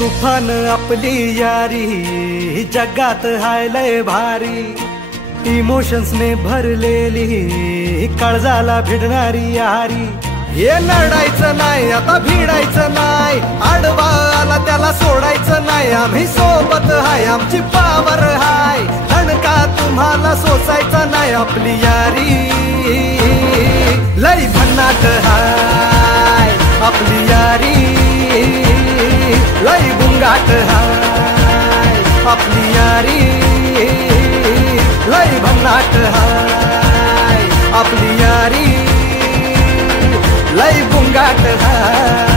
तुफान आपली यारी जगात हाय लय भारी, इमोशन्स ने भरलेली काळजाला भिडणारी यारी। हे लढायचं नाही आता भिडायचं नाही, आडवा आला त्याला सोडायचं नाही। आम्ही सोबत हाय आमची पावर हाय, धणका तुम्हाला सोसायचा नाही। आपली यारी लय भन्नाट हाय, आपली यारी लय बुंगाट हाय, आपली यारी लय भन्नाट हाय, आपली यारी लय बुंगाट हाय।